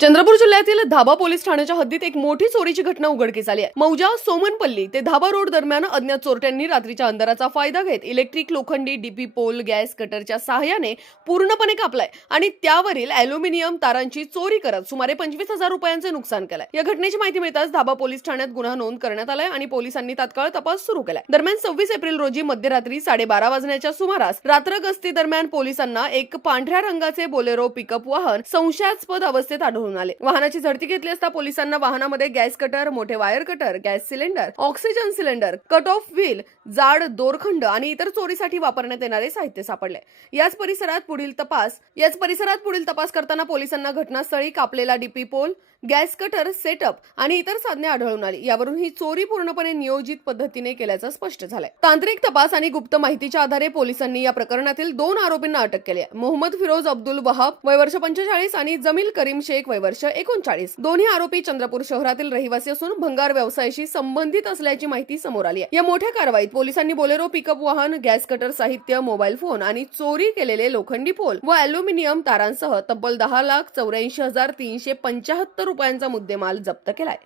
चंद्रपूर जिल्ह्यातील धाबा पोलीस ठाण्याच्या हद्दीत एक मोठी चोरीची घटना उघडकीस आली आहे। मौजा सोमनपल्ली ते धाबा रोड दरम्यान अज्ञात चोरट्यांनी रात्रीच्या अंधाराचा फायदा घेत इलेक्ट्रिक लोखंडी डीपी पोल गॅस कटरच्या सहाय्याने पूर्णपणे कापलाय आणि त्यावरील अॅल्युमिनियम तारांची चोरी करत सुमारे 25,000 रुपयांचे नुकसान केलंय। या घटनेची माहिती मिळताच धाबा पोलीस ठाण्यात गुन्हा नोंद करण्यात आलाय आणि पोलिसांनी तात्काळ तपास सुरू केलाय। दरम्यान 26 एप्रिल रोजी मध्यरात्री 12:30 वाजण्याच्या सुमारास रात्र गस्ती दरम्यान पोलिसांना एक पांढऱ्या रंगाचे बोलेरो पिकअप वाहन संशयास्पद अवस्थेत आढळून आले। वाहनाची झडती घेतली असता पोलिसांना वाहनामध्ये गॅस कटर, मोठे wire cutter, gas cylinder, oxygen cylinder, cut off wheel, जाड दोरखंड आणि इतर चोरीसाठी वापरण्यात येणारे साहित्य सापडले। याच परिसरात पुढील तपास करताना पोलिसांना घटनास्थळी कापलेला DP pole, gas cutter setup आणि इतर साधने आढळून आली। यावरून ही चोरी पूर्णपणे नियोजित पद्धतीने केल्याचं स्पष्ट झालंय। तांत्रिक तपास आणि गुप्त माहितीच्या आधारे पोलिसांनी या प्रकरणातील 2 आरोपींना अटक केली आहे। मोहम्मद फिरोज अब्दुल वहाब वय वर्ष 45 आणि जमील करीम शेख वय वर्ष 39। दोन्ही आरोपी चंद्रपूर शहरातील रहिवासी असून भंगार व्यवसायाशी संबंधित असल्याची माहिती समोर आली आहे। या मोठ्या कारवाईत पोलिसांनी बोलेरो पिकअप वाहन, गॅस कटर साहित्य, मोबाईल फोन आणि चोरी केलेले लोखंडी पोल व अॅल्युमिनियम तारांसह तब्बल 10,84,375 रुपयांचा मुद्देमाल जप्त केलाय।